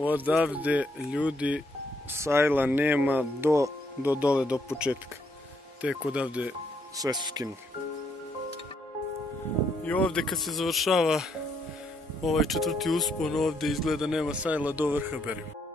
Odavde ljudi sajla nema do dole do početka. Tek odavde sve su skinuli. I ovde kad se završava ovaj četvrti uspon, ovde izgleda nema sajla do vrha Berima.